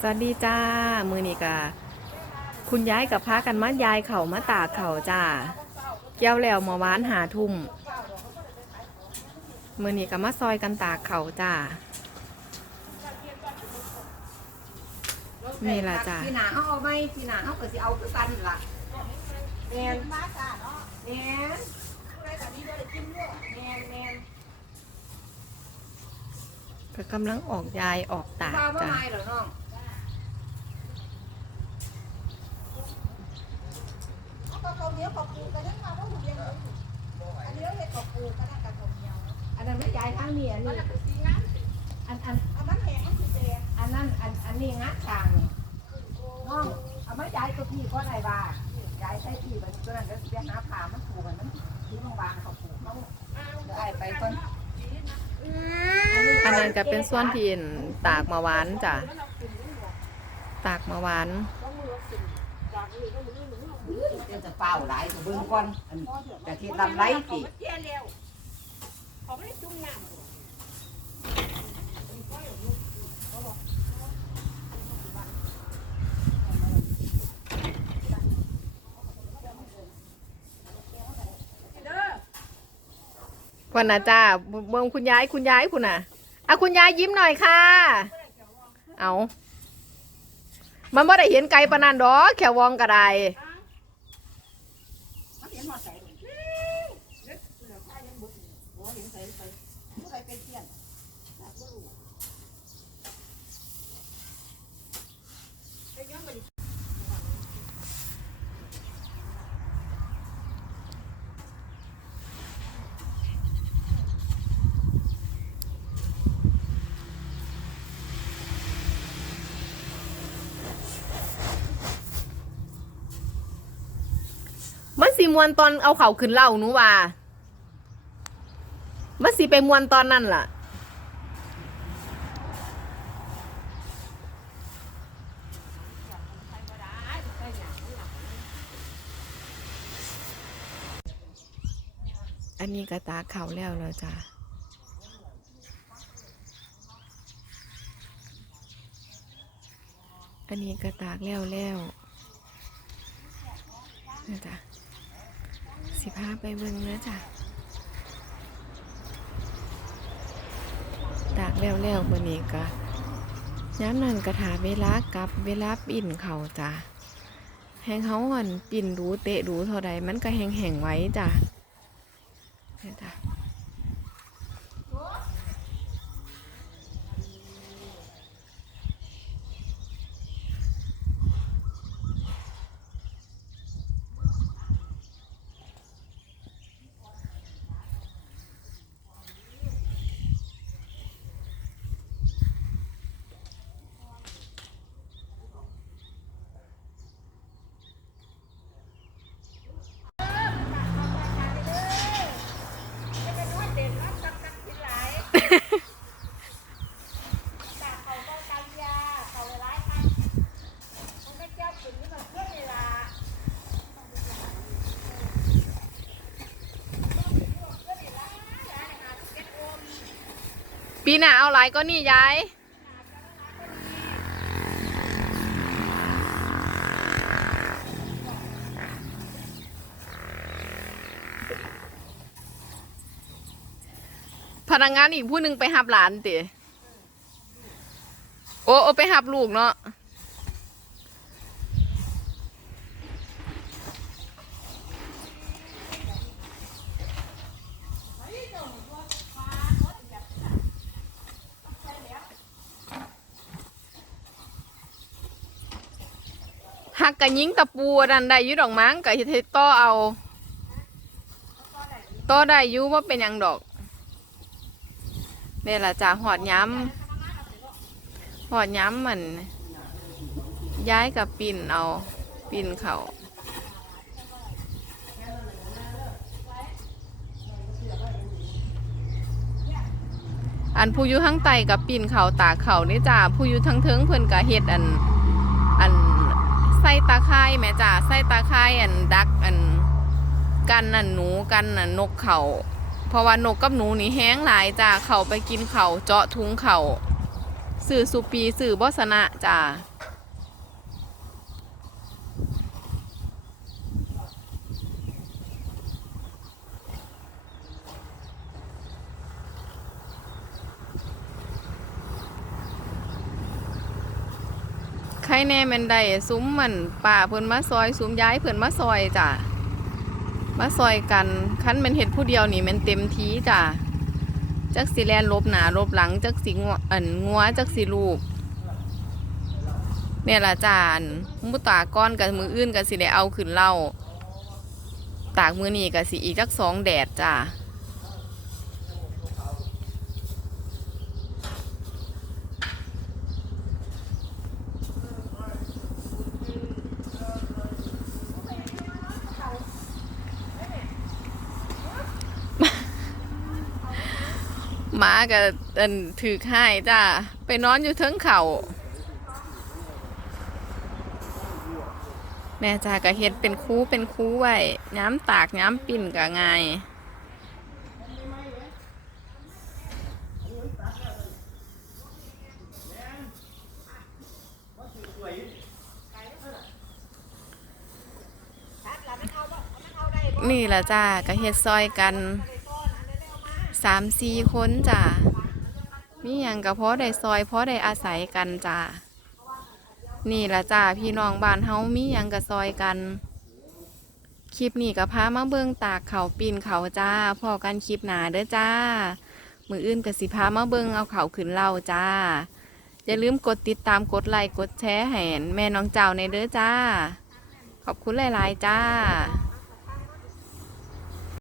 สวัสดีจ้า มือนี่กะคุณย้ายกับพากันมายายเข่ามาตากเข่าจ้าเกี่ยวแล้วเมาหวานหาทุ่ม มือนี่กับมาซอยกันตากเข่าจ้านี่ล่ะจ้ะพี่หนาเขาเอาไหมพี่หนาเขาก็สิเอาคือกันล่ะแมนแมนแมนแมนก็กำลังออกยายออกตากบ้าว่าจ้า ไม่ เหรอน้องเขาเนี้ยขอบปูกันนั่นมาว่าหุ่นยังไงอันนี้เห็ดขอบปูกันนั่นกับผมเนียวอันนั้นไม่ใหญ่ทั้งนี้อันนี้อันอันอันนั้นแหงมันคือแดงอันนั้นอันอันนี้งัดทางนี่น้องเอาไม่ย้ายตัวพี่ก็ไรบ้าย้ายใส่พี่มันตัวนั้นก็สิไปหาผ่ามันผูกมันมันที่โรงพยาบาลเขาผูกเขาได้ไปคนอันนั้นก็เป็นส่วนที่อั่นตากมาหวานจ้าตากมาหวาน เดี๋ยวจะเป่าหลายตัวเบิ่งก่อนอันจะคิดลำไรกี่วันนะจ้าเบิ่งคุณยายคุณยายคุณน่ะอะคุณยายยิ้มหน่อยค่ะ เอามันไม่ได้เห็นไกลปานนันดอกแค่วองกระได เขาเห็นหอดใส่ลงผู้ใดเป็นเที่ยน มัน สีมวนตอนเอาเข่าขึ้นเล่าหนูว่ามันสีไปมวนตอนนั้นล่ะ อันนี้กระตาเข่าแล้วเลยจ้ะอันนี้กระตากแล้วแล้วนะจ๊ะ พาไปเบิ่งนะจ๊ะตากแล้วๆวคนนี้ก็ย้ำนั่นกระถาเวลากลับเวลาปิ่นเขาจ้ะแหงเขาก่อนปิ่นรู้เตะรู้เท่าใดมันก็แหงแหงๆไว้จ้ะนี่จ้ะ ปีหน้าเอาหลายก็นี่ยาย พนักงานอีกผู้หนึ่งไปหับหลานติโอ้โอไปหับลูกเนาะหักกะยิงตะปูดันได้ยุดอกมั้งกะเฮ็ดให้ต่อเอาต่อได้ยุว่าเป็นยังดอก นี่ล่ะจ้าหอดย้ำหอดย้ำมันย้ายกับปิ่นเอาปิ่นเขาอันผู้อยู่ทั้งไตกับปิ่นเขาตาเขานี่จ้าผู้อยู่ทั้งเทิงเพิ่นกะเฮ็ดอันอันใส่ตาข่ายแม่จ้าใส่ตาข่ายอันดักอันกันอันหนูกันอันนกเขา เพราะว่านกกับหนูนี่แห้งหลายจ้าเขาไปกินเขาเจาะทุงเขาสื่อสุปีสื่อบอสนะจ้าใครแน่แม่นได้ซุ้มมันป่าเพิ่นมาซอยซุ้มย้ายเพิ่นมาซอยจ้ะ มาซอยกันคันแมันเห็ดผู้เดียวนี่มันเต็มทีจ้ะจักสีแลนลบหนาลบหลังจักสีงัวอันงัวจักสีลูกเนี่ยละจานมุตาก้อนกับมืออื่นกับสีได้เอาขึ้นเล่าตากมือนี่กับสีอีกจักสองแดดจ้ะ มากับอันถือให้จ้าไปนอนอยู่เทิงเขาแม่จ้าก็เฮ็ดเป็นคูเป็นคูไว้ย้ำตากย้ำปิ่นก็ง่ายนี่ละจ้าก็เฮ็ดซอยกัน สามสี่คนจ้ะมีอย่างกับพอได้ซอยพอได้อาศัยกันจ้ะนี่ละจ้าพี่น้องบ้านเฮามีอย่างกับซอยกันคลิปนี้ก็พามาเบิ่งตากเขาปีนเขาจ้าพอกันคลิปหนาเด้อจ้า มืออื่นก็สิพามาเบิ่งเอาเขาขึ้นเล่าจ้า อย่าลืมกดติดตามกดไลค์กดแชร์ให้แม่น้องเจ้าในเด้อจ้า ขอบคุณหลาย ๆ จ้า